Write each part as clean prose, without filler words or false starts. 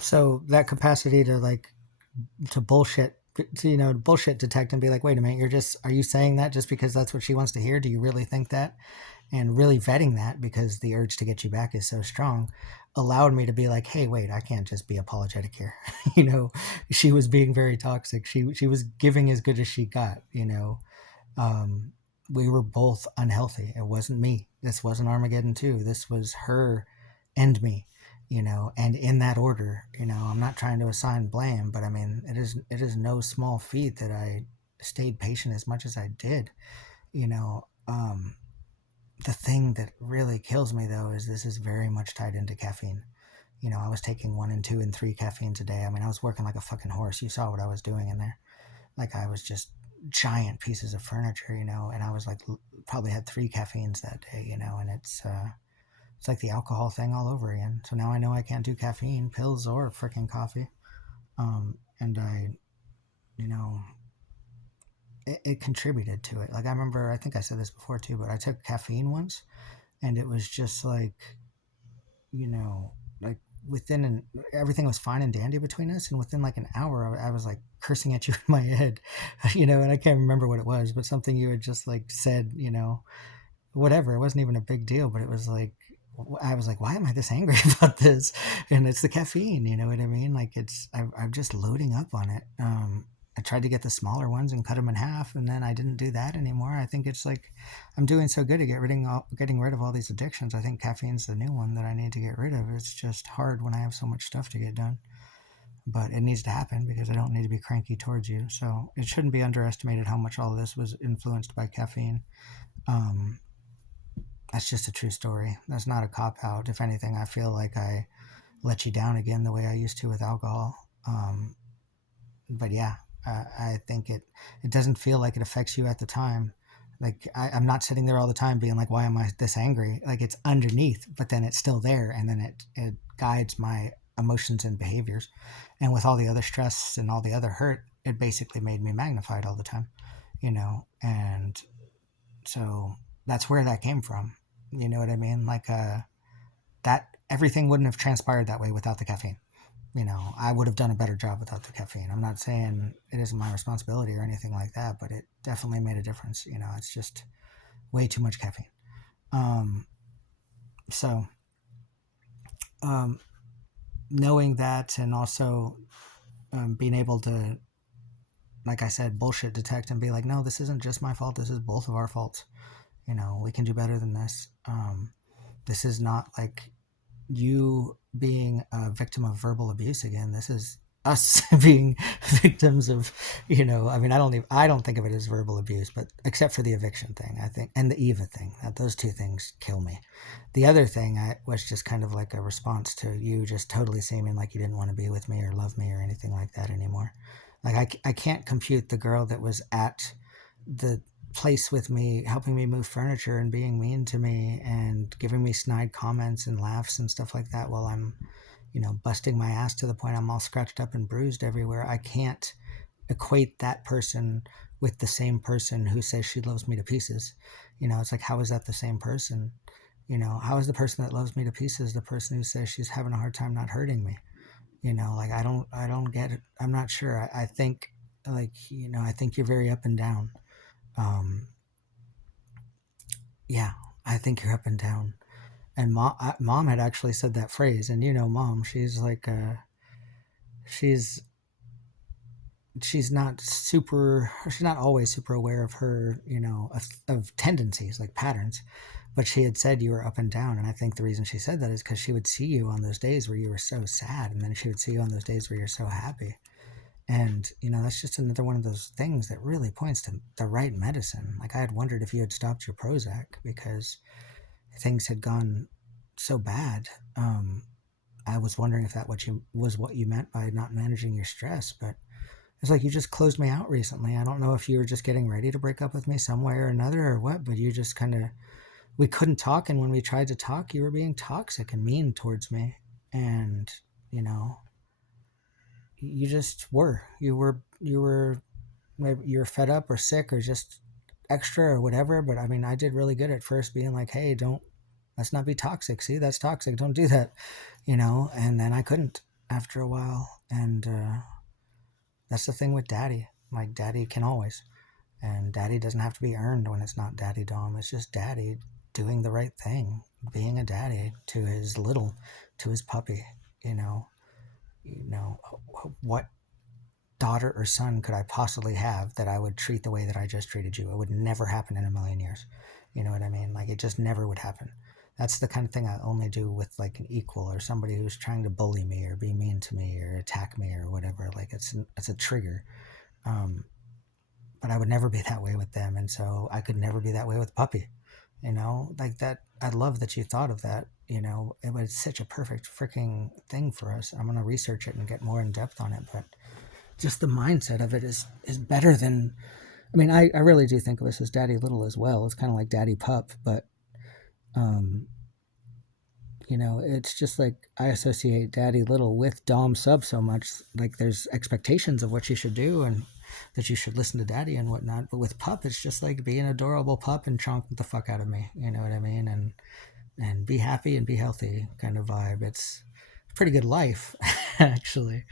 So that capacity to like to bullshit to, bullshit detect and be like, wait a minute, are you saying that just because that's what she wants to hear? Do you really think that? And really vetting that, because the urge to get you back is so strong, allowed me to be like, hey, wait, I can't just be apologetic here. She was being very toxic. She was giving as good as she got. um, we were both unhealthy. It wasn't me. This wasn't Armageddon 2. This was her and me, and in that order. I'm not trying to assign blame, but I mean, it is no small feat that I stayed patient as much as I did. You know, the thing that really kills me though is this is very much tied into caffeine. I was taking 1 and 2 and 3 caffeines a day. I mean, I was working like a fucking horse. You saw what I was doing in there. Like I was just giant pieces of furniture, and I was like probably had 3 caffeines that day, and it's like the alcohol thing all over again. So now I know I can't do caffeine, pills, or freaking coffee. And I, you know, it contributed to it. Like I remember, I think I said this before too, but I took caffeine once, and it was just like, like everything was fine and dandy between us, and within like an hour I was like cursing at you in my head. And I can't remember what it was, but something you had just like said, whatever. It wasn't even a big deal, but it was like I was like, why am I this angry about this? And it's the caffeine, you know what I mean? Like I'm just loading up on it. I tried to get the smaller ones and cut them in half, and then I didn't do that anymore. I think it's like I'm doing so good at getting rid of all these addictions. I think caffeine's the new one that I need to get rid of. It's just hard when I have so much stuff to get done, but it needs to happen because I don't need to be cranky towards you. So it shouldn't be underestimated how much all of this was influenced by caffeine. Um, that's just a true story. That's not a cop out. If anything, I feel like I let you down again the way I used to with alcohol. But yeah, I think it doesn't feel like it affects you at the time. Like I'm not sitting there all the time being like, why am I this angry? Like it's underneath, but then it's still there, and then it guides my emotions and behaviors. And with all the other stress and all the other hurt, it basically made me magnified all the time, and so that's where that came from. You know what I mean? Like that everything wouldn't have transpired that way without the caffeine. I would have done a better job without the caffeine. I'm not saying it isn't my responsibility or anything like that, but it definitely made a difference. It's just way too much caffeine. Um, so um, knowing that, and also being able to, like I said, bullshit detect and be like, no, this isn't just my fault. This is both of our faults. We can do better than this. This is not like you being a victim of verbal abuse again. This is us being victims of, I mean, I don't think of it as verbal abuse, but except for the eviction thing, I think, and the Eva thing. That those two things kill me. The other thing was just kind of like a response to you just totally seeming like you didn't want to be with me or love me or anything like that anymore. Like I can't compute the girl that was at the place with me, helping me move furniture and being mean to me and giving me snide comments and laughs and stuff like that while I'm, busting my ass to the point I'm all scratched up and bruised everywhere. I can't equate that person with the same person who says she loves me to pieces. It's like, how is that the same person? How is the person that loves me to pieces the person who says she's having a hard time not hurting me? Like I don't get it. I'm not sure. I think like, I think you're very up and down. Um, yeah, I think you're up and down. And mom had actually said that phrase, and mom, she's like, she's she's not always super aware of her, of tendencies like patterns, but she had said you were up and down, and I think the reason she said that is because she would see you on those days where you were so sad, and then she would see you on those days where you're so happy. And that's just another one of those things that really points to the right medicine. Like I had wondered if you had stopped your Prozac because things had gone so bad. I was wondering if that what you meant by not managing your stress, but it's like you just closed me out recently. I don't know if you were just getting ready to break up with me some way or another or what, but you just kind of we couldn't talk, and when we tried to talk, you were being toxic and mean towards me, and you know you just were maybe you were fed up or sick or just extra or whatever. But I mean, I did really good at first being like, hey, don't let's not be toxic. See, that's toxic. Don't do that. And then I couldn't. after a while. And that's the thing with daddy. Like, daddy can always. And daddy doesn't have to be earned when it's not daddy dom. It's just daddy doing the right thing, being a daddy to his little, to his puppy. You know, what daughter or son could I possibly have that I would treat the way that I just treated you? It would never happen in a million years. You know what I mean? Like, it just never would happen. That's the kind of thing I only do with like an equal or somebody who's trying to bully me or be mean to me or attack me or whatever. Like, it's a trigger. Um, but I would never be that way with them, and so I could never be that way with puppy. Like that. I love that you thought of that. It was such a perfect freaking thing for us. I'm gonna research it and get more in depth on it, but just the mindset of it is better than. I mean, I really do think of us as Daddy Little as well. It's kind of like Daddy Pup, but um, it's just like I associate Daddy Little with Dom Sub so much. Like, there's expectations of what you should do and that you should listen to Daddy and whatnot. But with Pup, it's just like be an adorable pup and chonk the fuck out of me. You know what I mean? And be happy and be healthy kind of vibe. It's a pretty good life, actually.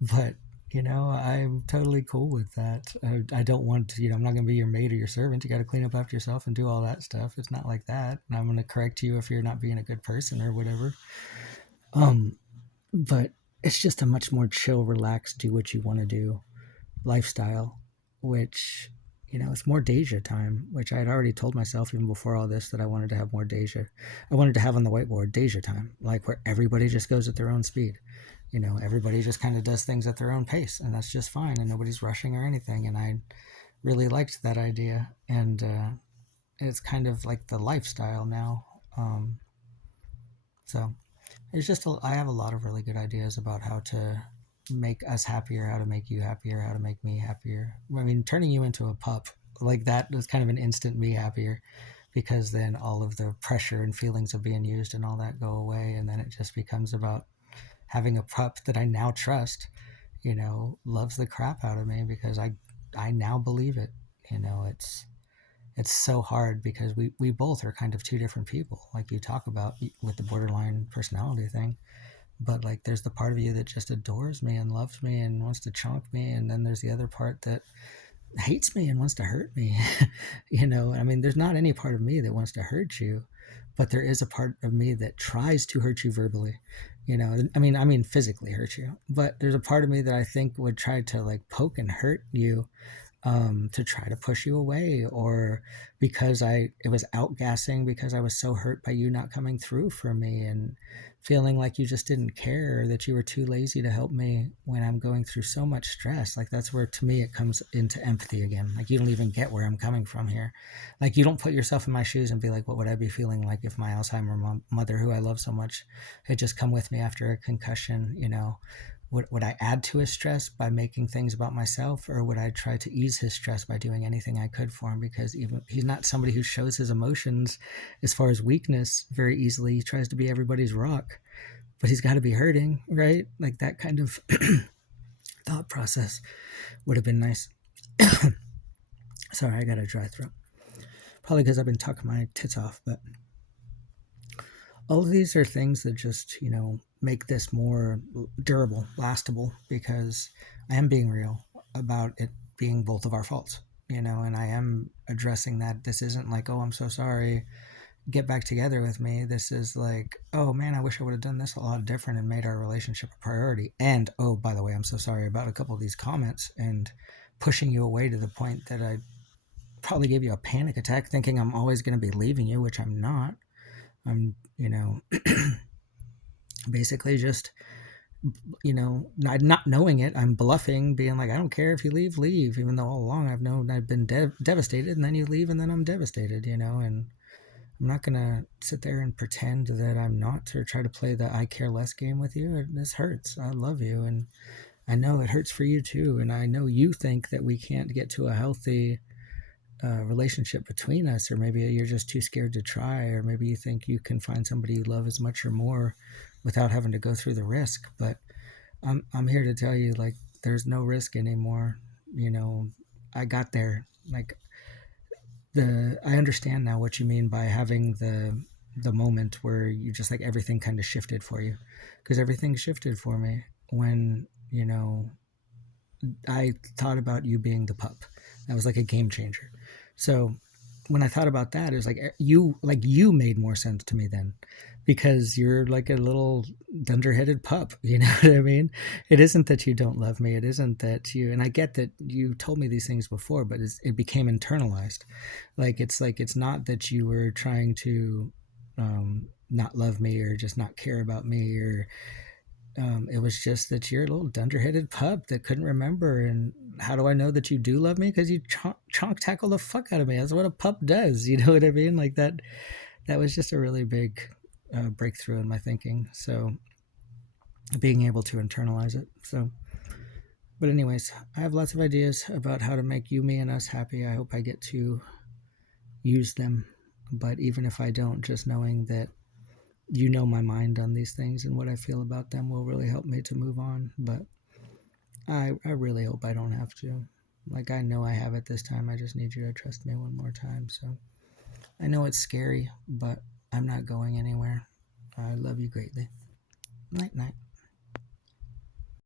But I'm totally cool with that. I don't want to, I'm not going to be your maid or your servant. You got to clean up after yourself and do all that stuff. It's not like that. And I'm going to correct you if you're not being a good person or whatever. Um, but it's just a much more chill, relaxed, do what you want to do lifestyle, which, it's more Deja time, which I had already told myself even before all this that I wanted to have more Deja. I wanted to have on the whiteboard Deja time, like where everybody just goes at their own speed. Everybody just kind of does things at their own pace, and that's just fine, and nobody's rushing or anything. And I really liked that idea, and it's kind of like the lifestyle now. So it's just I have a lot of really good ideas about how to make us happier, how to make you happier, how to make me happier. I mean, turning you into a pup like that is kind of an instant me happier, because then all of the pressure and feelings of being used and all that go away, and then it just becomes about having a pup that I now trust, loves the crap out of me because I now believe it. It's so hard because we both are kind of two different people, like you talk about with the borderline personality thing. But like, there's the part of you that just adores me and loves me and wants to chunk me, and then there's the other part that hates me and wants to hurt me. I mean, there's not any part of me that wants to hurt you, but there is a part of me that tries to hurt you verbally. I mean physically hurt you, but there's a part of me that I think would try to like poke and hurt you, to try to push you away, or because it was outgassing because I was so hurt by you not coming through for me and feeling like you just didn't care, or that you were too lazy to help me when I'm going through so much stress. Like, that's where to me it comes into empathy again. Like, you don't even get where I'm coming from here. Like, you don't put yourself in my shoes and be like, what would I be feeling like if my Alzheimer mother, who I love so much, had just come with me after a concussion? Would I add to his stress by making things about myself, or would I try to ease his stress by doing anything I could for him? Because even he's not somebody who shows his emotions as far as weakness very easily. He tries to be everybody's rock, but he's got to be hurting, right? Like, that kind of thought process would have been nice. Sorry, I got a dry throat. Probably because I've been tucking my tits off, but all of these are things that just, make this more durable, lastable, because I am being real about it being both of our faults, and I am addressing that. This isn't like, oh, I'm so sorry, get back together with me. This is like, oh man, I wish I would have done this a lot different and made our relationship a priority. And oh, by the way, I'm so sorry about a couple of these comments and pushing you away to the point that I probably gave you a panic attack thinking I'm always going to be leaving you, which I'm not. I'm, basically just, not knowing it, I'm bluffing, being like, I don't care if you leave, even though all along I've known I've been devastated, and then you leave and then I'm devastated, and I'm not going to sit there and pretend that I'm not, or try to play the I care less game with you. This hurts. I love you, and I know it hurts for you too, and I know you think that we can't get to a healthy relationship between us, or maybe you're just too scared to try, or maybe you think you can find somebody you love as much or more without having to go through the risk. But I'm here to tell you, like, there's no risk anymore. I got there. Like, I understand now what you mean by having the moment where you just, like, everything kind of shifted for you, because everything shifted for me when, I thought about you being the pup. That was like a game changer. So when I thought about that, it was like you made more sense to me then, because you're like a little dunderheaded pup. You know what I mean? It isn't that you don't love me. It isn't that you. And I get that you told me these things before, but it became internalized. Like it's not that you were trying to not love me or just not care about me, or it was just that you're a little dunderheaded pup that couldn't remember. And how do I know that you do love me? Because you chonk tackle the fuck out of me. That's what a pup does. You know what I mean? Like that. That was just a really big breakthrough in my thinking. So being able to internalize it. So, but anyways, I have lots of ideas about how to make you, me, and us happy. I hope I get to use them. But even if I don't, just knowing that you know my mind on these things and what I feel about them will really help me to move on. But I really hope I don't have to. Like, I know I have it this time. I just need you to trust me one more time. So I know it's scary, but I'm not going anywhere. I love you greatly. Night, night.